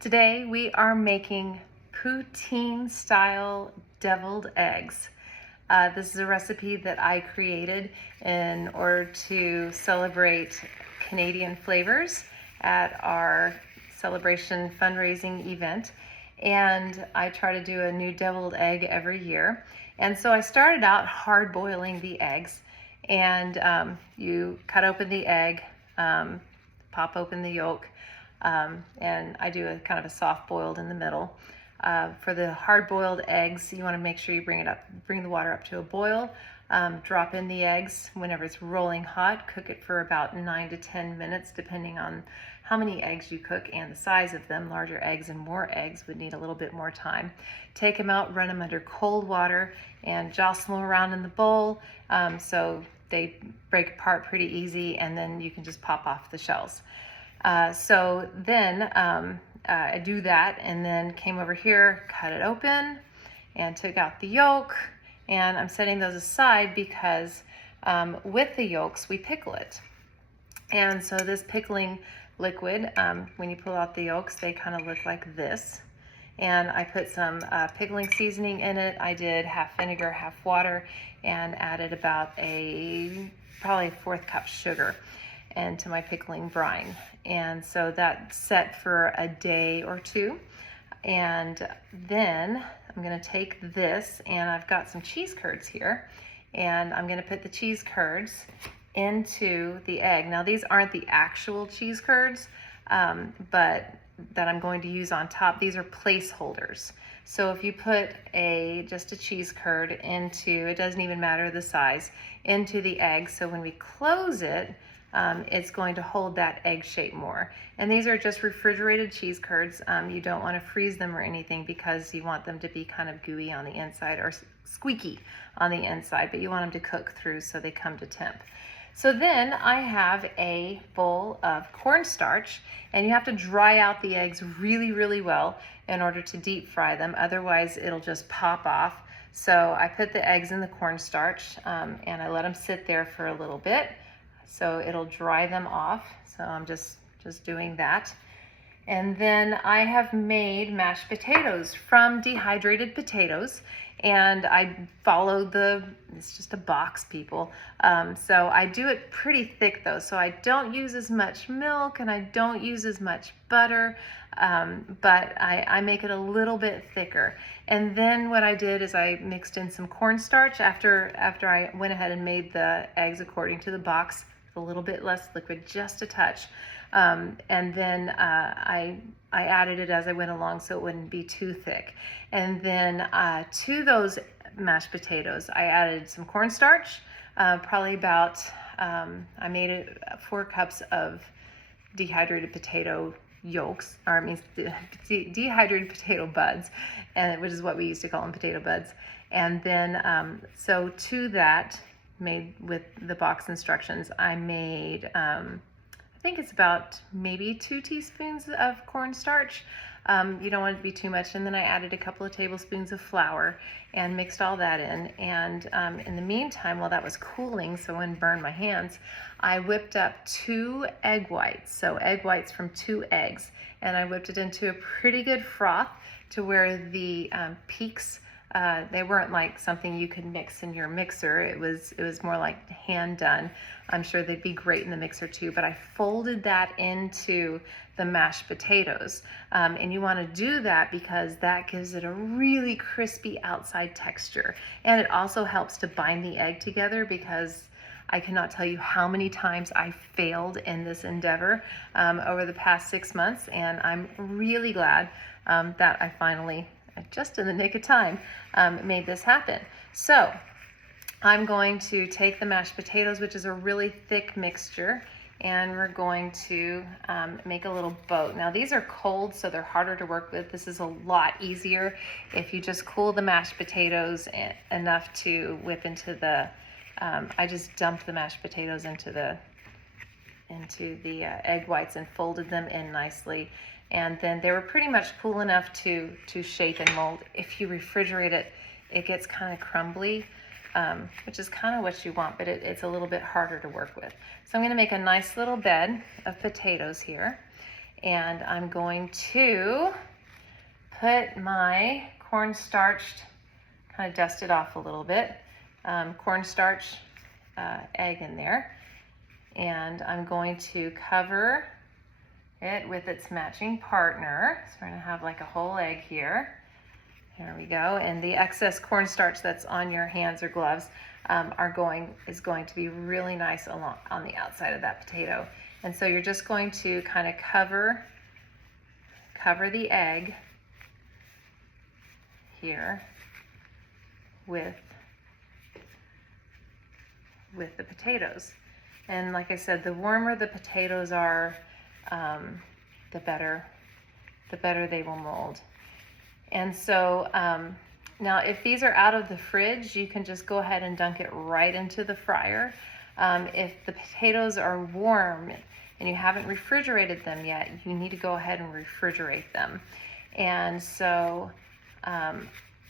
Today we are making poutine style deviled eggs. This is a recipe that I created in order to celebrate Canadian flavors at our celebration fundraising event. And I try to do a new deviled egg every year. And so I started out hard boiling the eggs. And you cut open the egg, pop open the yolk, and I do a kind of a soft boiled in the middle. For the hard boiled eggs, you want to make sure you bring the water up to a boil. Drop in the eggs whenever it's rolling hot. Cook it for about 9 to 10 minutes, depending on how many eggs you cook and the size of them. Larger eggs and more eggs would need a little bit more time. Take them out, run them under cold water, and jostle them around in the bowl so they break apart pretty easy, and then you can just pop off the shells. So then I do that, and then came over here, cut it open, and took out the yolk. And I'm setting those aside because with the yolks, we pickle it. And so this pickling liquid, when you pull out the yolks, they kind of look like this. And I put some pickling seasoning in it. I did half vinegar, half water, and added about probably a 1/4 cup sugar into my pickling brine. And so that's set for a day or two. And then I'm going to take this, and I've got some cheese curds here, and I'm going to put the cheese curds into the egg. Now these aren't the actual cheese curds, but that I'm going to use on top. These are placeholders. So if you put just a cheese curd into, it doesn't even matter the size, into the egg, so when we close it, it's going to hold that egg shape more. And these are just refrigerated cheese curds. You don't want to freeze them or anything because you want them to be kind of gooey on the inside or squeaky on the inside, but you want them to cook through so they come to temp. So then I have a bowl of cornstarch, and you have to dry out the eggs really, really well in order to deep fry them. Otherwise, it'll just pop off. So I put the eggs in the cornstarch, and I let them sit there for a little bit so it'll dry them off. So I'm just doing that. And then I have made mashed potatoes from dehydrated potatoes, and I follow it's just a box, people. So I do it pretty thick though, so I don't use as much milk and I don't use as much butter, but I make it a little bit thicker. And then what I did is I mixed in some cornstarch after I went ahead and made the eggs according to the box, with a little bit less liquid, just a touch. And then I added it as I went along so it wouldn't be too thick. And then to those mashed potatoes, I added some cornstarch, probably about, I made it 4 cups of dehydrated potato yolks, or it means dehydrated potato buds, which is what we used to call them, potato buds. And then, so to that, made with the box instructions, I made, I think it's about maybe 2 teaspoons of cornstarch. You don't want it to be too much. And then I added a couple of tablespoons of flour and mixed all that in. And in the meantime, while that was cooling, so it wouldn't burn my hands, I whipped up 2 egg whites. So egg whites from 2 eggs. And I whipped it into a pretty good froth to where the peaks, they weren't like something you could mix in your mixer. It was more like hand done. I'm sure they'd be great in the mixer too, but I folded that into the mashed potatoes. And you want to do that because that gives it a really crispy outside texture. And it also helps to bind the egg together, because I cannot tell you how many times I failed in this endeavor over the past 6 months. And I'm really glad that I finally, just in the nick of time, made this happen. So I'm going to take the mashed potatoes, which is a really thick mixture, and we're going to make a little boat. Now these are cold, so they're harder to work with. This is a lot easier if you just cool the mashed potatoes enough to whip into the, I just dumped the mashed potatoes into the egg whites and folded them in nicely. And then they were pretty much cool enough to shape and mold. If you refrigerate it, it gets kind of crumbly, which is kind of what you want, but it's a little bit harder to work with. So I'm going to make a nice little bed of potatoes here. And I'm going to put my cornstarched, kind of dust it off a little bit, cornstarch egg in there. And I'm going to cover it with its matching partner. So we're gonna have like a whole egg here. There we go. And the excess cornstarch that's on your hands or gloves is going to be really nice on the outside of that potato. And so you're just going to kind of cover the egg here with the potatoes. And like I said, the warmer the potatoes are, the better they will mold. And so now if these are out of the fridge, you can just go ahead and dunk it right into the fryer. If the potatoes are warm and you haven't refrigerated them yet, you need to go ahead and refrigerate them. And so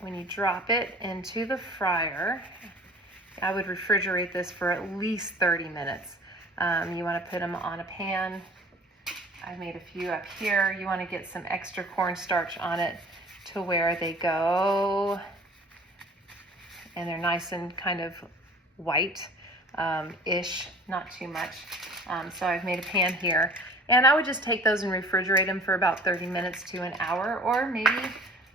when you drop it into the fryer, I would refrigerate this for at least 30 minutes. You want to put them on a pan. I've made a few up here. You want to get some extra cornstarch on it to where they go and they're nice and kind of white-ish, not too much. So I've made a pan here, and I would just take those and refrigerate them for about 30 minutes to an hour, or maybe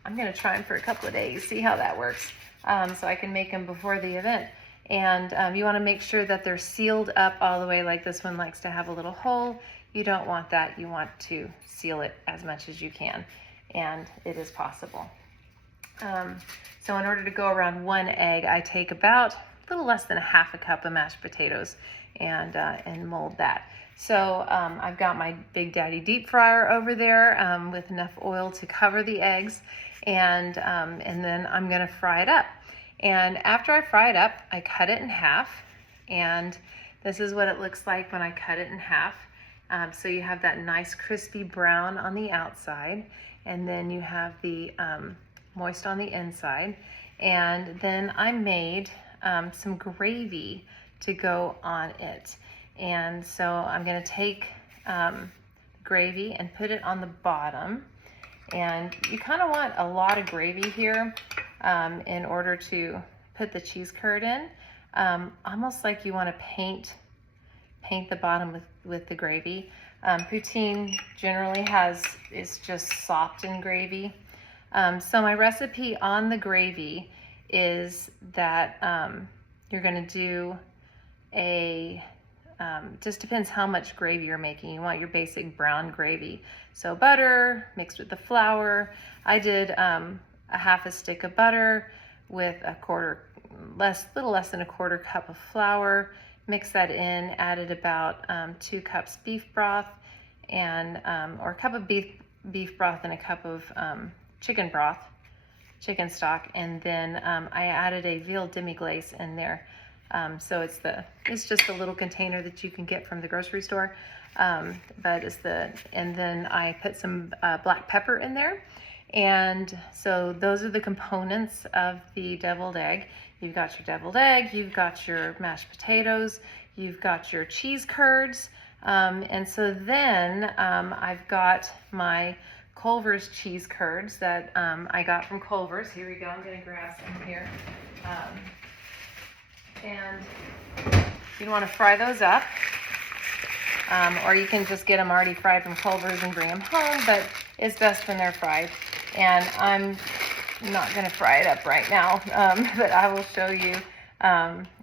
I'm going to try them for a couple of days, see how that works, so I can make them before the event. And you want to make sure that they're sealed up all the way. Like this one likes to have a little hole. You don't want that. You want to seal it as much as you can, and it is possible. So in order to go around one egg, I take about a little less than a half a cup of mashed potatoes and mold that. So I've got my Big Daddy deep fryer over there with enough oil to cover the eggs, and then I'm gonna fry it up. And after I fry it up, I cut it in half, and this is what it looks like when I cut it in half. So you have that nice crispy brown on the outside, and then you have the moist on the inside. And then I made some gravy to go on it. And so I'm going to take gravy and put it on the bottom. And you kind of want a lot of gravy here in order to put the cheese curd in. Almost like you want to paint the bottom with the gravy. Poutine generally is just sopped in gravy. So my recipe on the gravy is that you're going to do just depends how much gravy you're making. You want your basic brown gravy. So butter mixed with the flour. I did a half a stick of butter with little less than a quarter cup of flour. Mix that in, added about 2 cups beef broth or a cup of beef broth and a cup of chicken chicken stock, and then I added a veal demi-glace in there. So it's just a little container that you can get from the grocery store, and then I put some black pepper in there. And so those are the components of the deviled egg. You've got your deviled egg, you've got your mashed potatoes, you've got your cheese curds, and so then I've got my Culver's cheese curds that I got from Culver's. Here we go, I'm gonna grab some here. And you want to fry those up, or you can just get them already fried from Culver's and bring them home, but it's best when they're fried. And I'm not going to fry it up right now, but I will show you.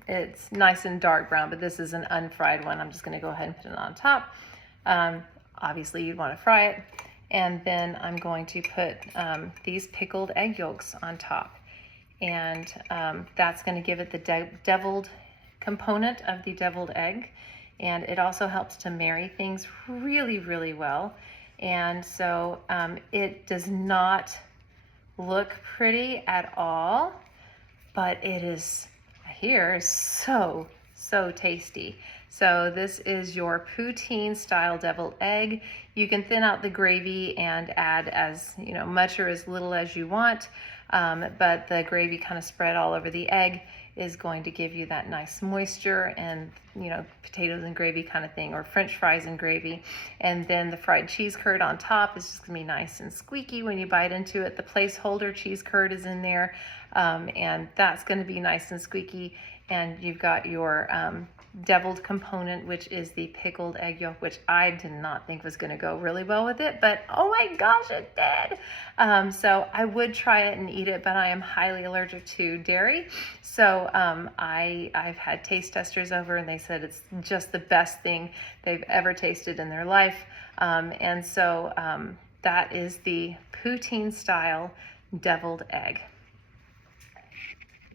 It's nice and dark brown, but this is an unfried one. I'm just going to go ahead and put it on top. Obviously, you'd want to fry it. And then I'm going to put these pickled egg yolks on top. And that's going to give it the deviled component of the deviled egg. And it also helps to marry things really, really well. And so it does not look pretty at all, but it is, here, so tasty. So this is your poutine style deviled egg. You can thin out the gravy and add as much or as little as you want, but the gravy kind of spread all over the egg is going to give you that nice moisture and, potatoes and gravy kind of thing, or French fries and gravy. And then the fried cheese curd on top is just gonna be nice and squeaky when you bite into it. The placeholder cheese curd is in there, and that's gonna be nice and squeaky. And you've got your deviled component, which is the pickled egg yolk, which I did not think was going to go really well with it, but oh my gosh, it did. So I would try it and eat it, but I am highly allergic to dairy. So I've had taste testers over, and they said it's just the best thing they've ever tasted in their life. And so that is the poutine style deviled egg.